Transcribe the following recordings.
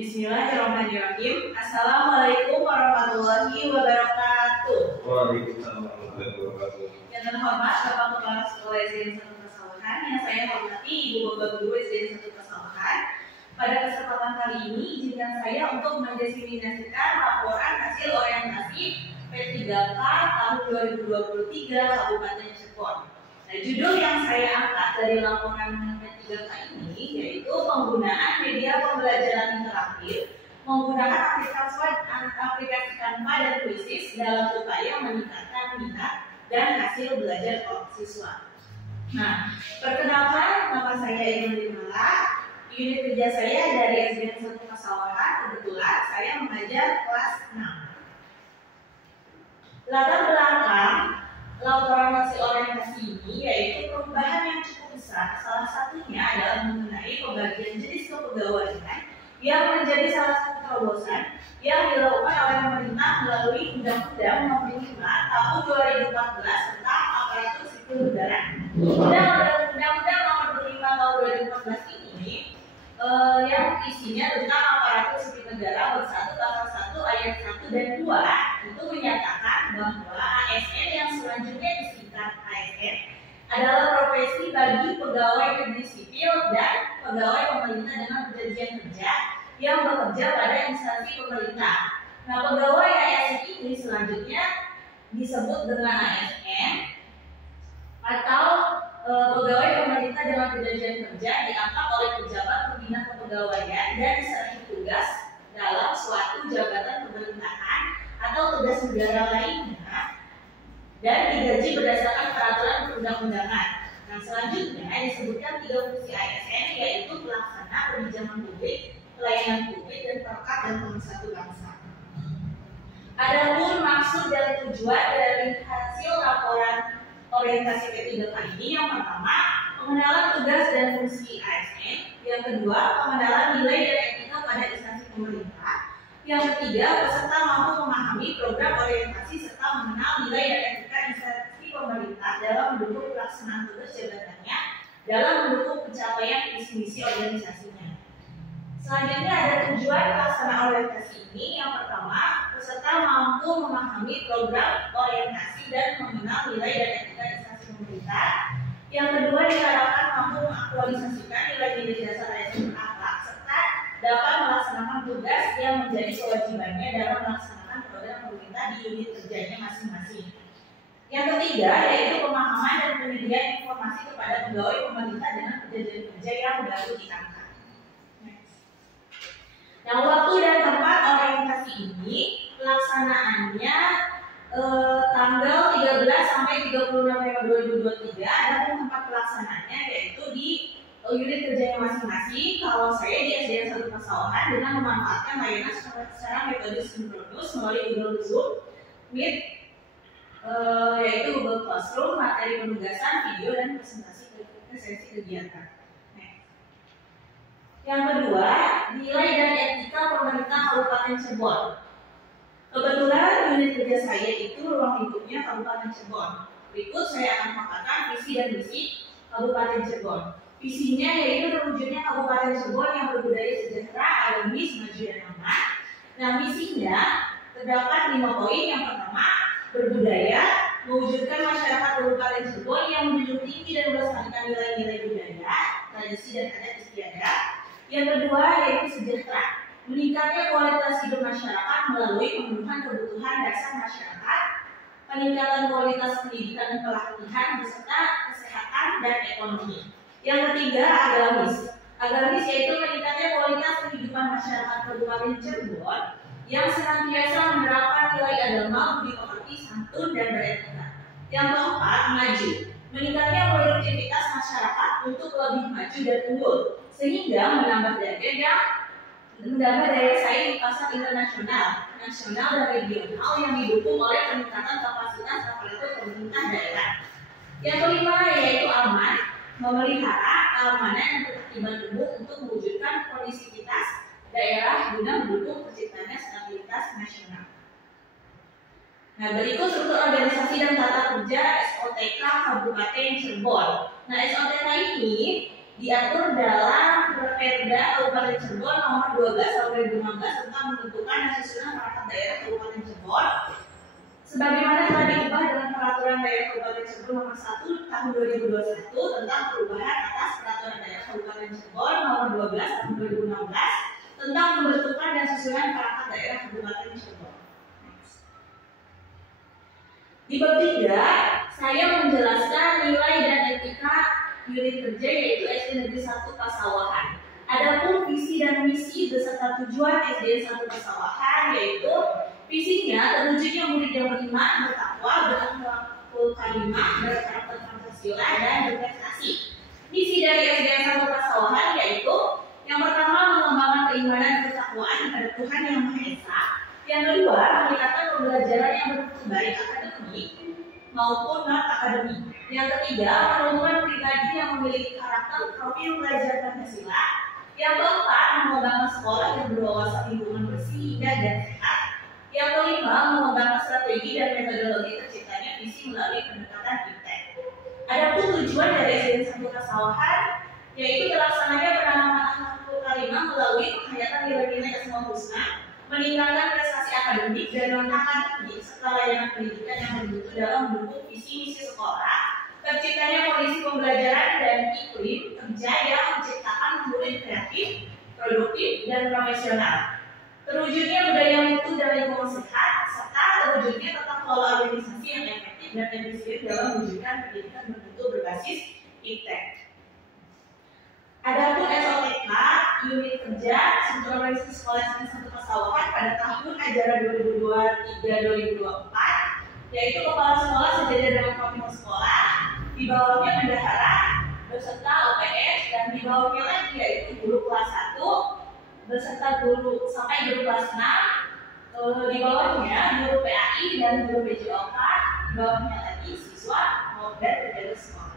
Bismillahirrahmanirrahim. Assalamualaikum warahmatullahi wabarakatuh. Waalaikumsalam warahmatullahi wabarakatuh. Yang terhormat Bapak Kepala Sekolah SDN 1 Pesawahan, yang saya hormati Ibu Bapak Guru SDN 1 Pesawahan. Pada kesempatan kali ini, izinkan saya untuk mendiseminasikan laporan hasil orientasi P3K tahun 2023 Kabupaten Cirebon. Nah, judul yang saya angkat dari laporan P3K ini yaitu penggunaan media pembelajaran interaktif menggunakan aplikasi Canva dan Quizzes dalam upaya meningkatkan minat dan hasil belajar siswa. Nah, perkenalkan, nama saya Iman Dimala. Unit kerja saya dari SDN 1 Pesawahan. Kebetulan saya mengajar kelas 6. Latar belakang laporan hasil orientasi ini yaitu perubahan yang cukup besar. Salah satunya adalah mengenai pembagian jenis kepegawaian yang menjadi salah satu terobosan yang dilakukan oleh pemerintah melalui Undang-Undang Nomor 5 Tahun 2014 tentang Aparatur Sipil Negara. Undang-Undang Nomor 5 Tahun 2014 ini yang isinya tentang aparatur sipil negara bersatu pasal 1 ayat 1 dan 2 itu menyatakan bahwa ASN yang selanjutnya disingkat ASN adalah profesi bagi pegawai negeri sipil dan pegawai pemerintah dengan perjanjian kerja yang bekerja pada instansi pemerintah. Nah, pegawai ASN ini selanjutnya disebut dengan ASN atau pegawai pemerintah dengan perjanjian kerja diangkat oleh pejabat pembina kepegawaian dan diserahi tugas dalam suatu jabatan pemerintahan atau tugas negara lainnya dan digaji berdasarkan peraturan perundang-undangan. Nah, selanjutnya disebutkan 3 fungsi ASN yaitu pelaksana kebijakan publik, pelayanan publik, dan perekat dan pemersatu bangsa. Adapun maksud dan tujuan dari hasil laporan orientasi P3K ini, yang pertama, pengenalan tugas dan fungsi ASN. Yang kedua, pengenalan nilai dan etika pada instansi pemerintah. Yang ketiga, peserta mampu memahami program orientasi serta mengenal nilai dan etika instansi pemerintah dalam mendukung pelaksanaan tugas jabatannya dalam mendukung pencapaian visi misi organisasinya. Selanjutnya ada tujuan pelaksanaan orientasi ini. Yang pertama, peserta mampu memahami program orientasi dan mengenal nilai dan etika instansi pemerintah. Yang kedua, diharapkan mampu mengaktualisasikan nilai-nilai dasar ASN akhlak serta dapat melaksanakan tugas yang menjadi kewajibannya dalam melaksanakan program pemerintah di unit kerjanya masing-masing. Yang ketiga, yaitu pemahaman dan penyediaan informasi kepada pegawai pemerintah dengan perjanjian kerja yang baru diangkat. Nah, waktu dan tempat orientasi ini pelaksanaannya tanggal 13 sampai 30 November 2023. Adapun tempat pelaksanaannya yaitu di unit kerjanya masing-masing. Kalau saya di SDN 1 Pesawahan dengan memanfaatkan layanan secara metode sinkronus melalui Google Zoom, Meet, yaitu Google Classroom, materi penugasan, video, dan presentasi kegiatan. Yang kedua, nilai dan etika pemerintah Kabupaten Cirebon. Kebetulan unit kerja saya itu ruang lingkupnya Kabupaten Cirebon. Berikut saya akan mengatakan visi dan misi Kabupaten Cirebon. Visinya yaitu terwujudnya Kabupaten Cirebon yang berbudaya sejahtera, agamis, maju, dan aman. Nah, misinya terdapat 5 poin. Yang pertama, berbudaya, mewujudkan masyarakat Kabupaten Cirebon yang menjunjung tinggi dan melestarikan nilai-nilai budaya, tradisi, dan adat istiadat. Yang kedua yaitu sejahtera, meningkatnya kualitas hidup masyarakat melalui pemenuhan kebutuhan dasar masyarakat, peningkatan kualitas pendidikan dan pelatihan beserta kesehatan dan ekonomi. Yang ketiga, agamis. Agamis yaitu meningkatnya kualitas kehidupan masyarakat Kabupaten Cirebon yang senantiasa menerapkan nilai agama, budi pekerti, santun, dan beretika. Yang keempat, maju. Meningkatnya produktivitas masyarakat untuk lebih maju dan unggul sehingga menambah daya saing di pasar internasional, nasional, dan regional yang didukung oleh peningkatan kapasitas aparatur pemerintah daerah. Yang kelima yaitu aman, memelihara keamanan dan ketertiban umum untuk mewujudkan kondisivitas daerah guna mendukung terciptanya stabilitas nasional. Nah, berikut struktur organisasi dan tata kerja SOTK Kabupaten Cirebon. Nah, SOTK ini diatur dalam Perda Kabupaten Cirebon nomor 12 tahun 2016 tentang pembentukan dan susunan perangkat daerah Kabupaten Cirebon sebagaimana telah diubah dengan peraturan daerah Kabupaten Cirebon nomor 1 tahun 2021 tentang perubahan atas peraturan daerah Kabupaten Cirebon nomor 12 tahun 2016 tentang pembentukan dan susunan perangkat daerah Kabupaten Cirebon. Di bab 3, saya menjelaskan nilai dan etika unit kerja yaitu SD Negeri 1 Pasawahan. Adapun visi dan misi beserta tujuan SD 1 Pasawahan yaitu visinya terwujudnya murid yang beriman, bertakwa, berakhlakul karimah, berkarakter Pancasila dan berprestasi. Misi dari SD 1 Pasawahan yaitu yang pertama mengembangkan keimanan dan ketakwaan kepada Tuhan Yang Maha Esa. Yang kedua, meningkatkan pembelajaran yang bermutu baik akademik maupun non-akademik. Yang ketiga, menumbuhkan pribadi yang memiliki karakter profil belajar Pancasila. Yang keempat, mengembangkan sekolah yang berwawasan lingkungan bersih, indah, dan sehat. Yang kelima, mengembangkan strategi dan metodologi terciptanya visi melalui pendekatan iptek. Adapun tujuan dari SD 1 Pasawahan yaitu terlaksananya penanaman akhlakul karimah melalui penghayatan nilai-nilai asmaul husna, meningkatkan prestasi akademik dan non-akademik serta layanan pendidikan yang bermutu dalam mendukung visi misi sekolah, terciptanya kondisi pembelajaran dan iklim kerja yang menciptakan murid kreatif, produktif, dan profesional. Terwujudnya budaya mutu dan lingkungan sehat, serta terwujudnya tata kelola organisasi yang efektif dan efisien dalam mewujudkan pendidikan bermutu berbasis iptek. Adapun SOTK unit kerja Sentra Organisasi Sekolah SD 1 Pasawahan pada tahun ajaran 2023-2024 yaitu kepala sekolah sejajar dengan koordinator sekolah, di bawahnya bendahara beserta OPS dan di bawahnya lagi yaitu guru kelas 1 beserta guru sampai guru kelas 6, di bawahnya guru PAI dan guru PJOK, di bawahnya lagi siswa dan penjaga sekolah.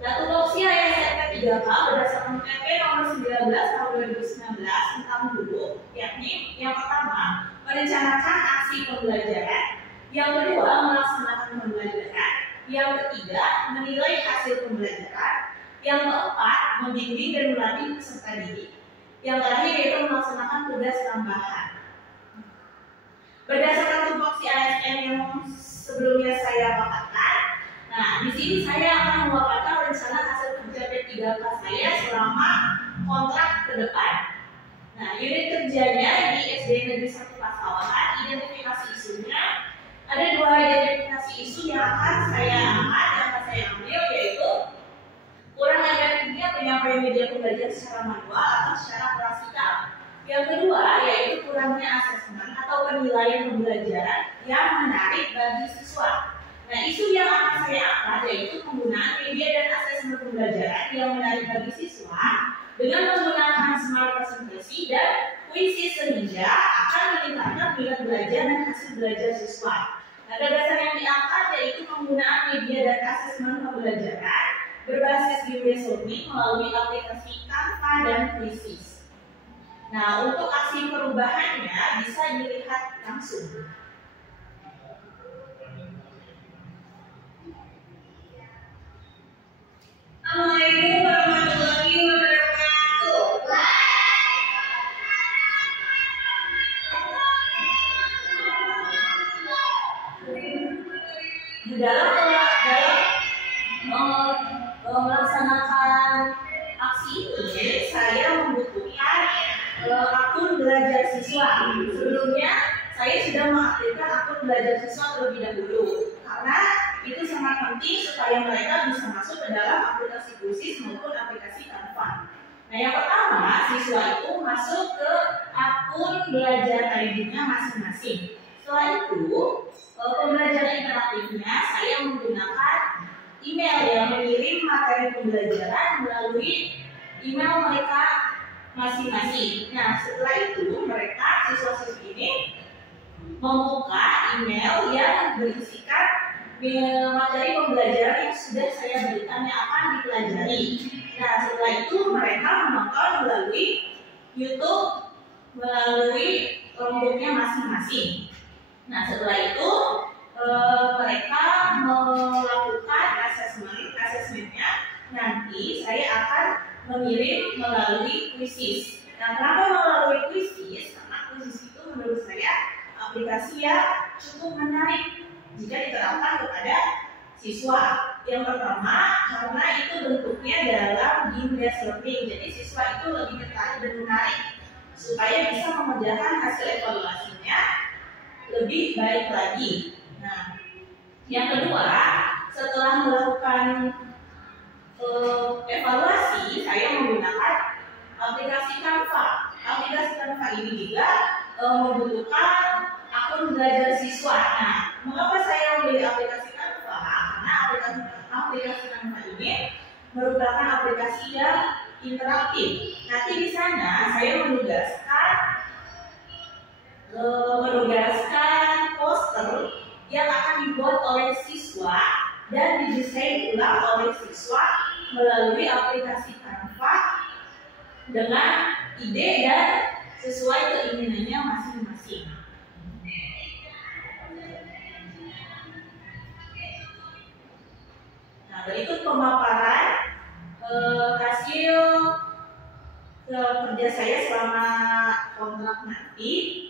Nah, tupoksi ASN 3K berdasarkan PP nomor 19 tahun 2019 tentang guru, yakni yang pertama merencanakan aksi pembelajaran, yang kedua melaksanakan pembelajaran, yang ketiga menilai hasil pembelajaran, yang keempat membimbing dan melatih peserta didik, yang terakhir yaitu melaksanakan tugas tambahan. Berdasarkan tupoksi ASN yang sebelumnya saya paparkan, nah, di sini saya akan memaparkan rencana hasil kerja P3K saya selama kontrak ke depan. Nah, unit kerjanya di SD Negeri 1 Pasawahan, identifikasi isunya. Ada dua identifikasi isu yang akan saya angkat, yang akan saya ambil, yaitu kurang efektifnya penyampaian media pembelajaran secara manual atau secara klasikal. Yang kedua, yaitu kurangnya asesmen atau penilaian pembelajaran yang menarik bagi siswa. Nah, isu yang akan saya angkat yaitu penggunaan media dan asesmen pembelajaran yang menarik bagi siswa dengan menggunakan smart presentasi dan kuisis sehingga akan meningkatkan minat belajar dan hasil belajar siswa. Nah, gagasan yang diangkat yaitu penggunaan media dan asesmen pembelajaran berbasis game learning melalui aplikasi Canva dan kuisis. Nah, untuk aksi perubahannya bisa dilihat langsung. Assalamualaikum warahmatullahi wabarakatuh. Dalam melaksanakan aksi ini, saya membutuhkan akun belajar siswa. Sebelumnya, saya sudah mengaktifkan akun belajar siswa terlebih dahulu karena itu sangat penting supaya mereka bisa masuk ke dalam aplikasi kuisis maupun aplikasi Canva. Nah, yang pertama, siswa itu masuk ke akun belajar ID-nya masing-masing. Setelah itu, pembelajaran interaktifnya saya menggunakan email yang mengirim materi pembelajaran melalui email mereka masing-masing. Nah, setelah itu mereka siswa-siswi ini membuka email yang berisikan materi pembelajaran yang sudah saya berikan yang akan dipelajari. Nah, setelah itu mereka menonton melalui YouTube melalui Chromebook-nya masing-masing. Nah, setelah itu mereka melakukan asesmennya nanti saya akan mengirim melalui Quizizz. Nah, kenapa melalui Quizizz? Karena Quizizz itu menurut saya aplikasi yang cukup menarik jika diterapkan kepada siswa. Yang pertama, karena itu bentuknya dalam game-based learning, jadi siswa itu lebih tertarik dan menarik supaya bisa mengerjakan hasil evaluasinya lebih baik lagi. Nah, yang kedua, setelah melakukan evaluasi, saya menggunakan aplikasi Canva. Aplikasi Canva ini juga membutuhkan akun belajar siswa. Nah, mengapa saya memilih aplikasi Canva? Karena aplikasi Canva ini merupakan aplikasi yang interaktif. Nanti di sana saya menugaskan poster yang akan dibuat oleh siswa dan didesain ulang oleh siswa melalui aplikasi Canva dengan ide dan sesuai keinginannya masing-masing. Nah, berikut pemaparan hasil kerja saya selama kontrak nanti.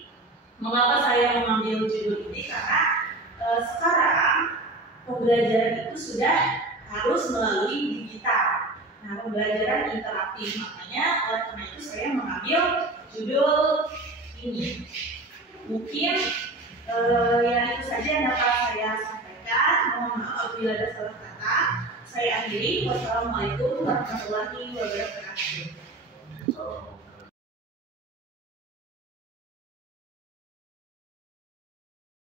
Mengapa saya mengambil judul ini? Karena sekarang pembelajaran itu sudah harus melalui digital. Nah, pembelajaran interaktif. Makanya oleh karena itu saya mengambil judul ini. Mungkin yang itu saja yang dapat saya sampaikan. Mohon maaf apabila ada salah kata. Saya akhiri. Wassalamualaikum warahmatullahi wabarakatuh.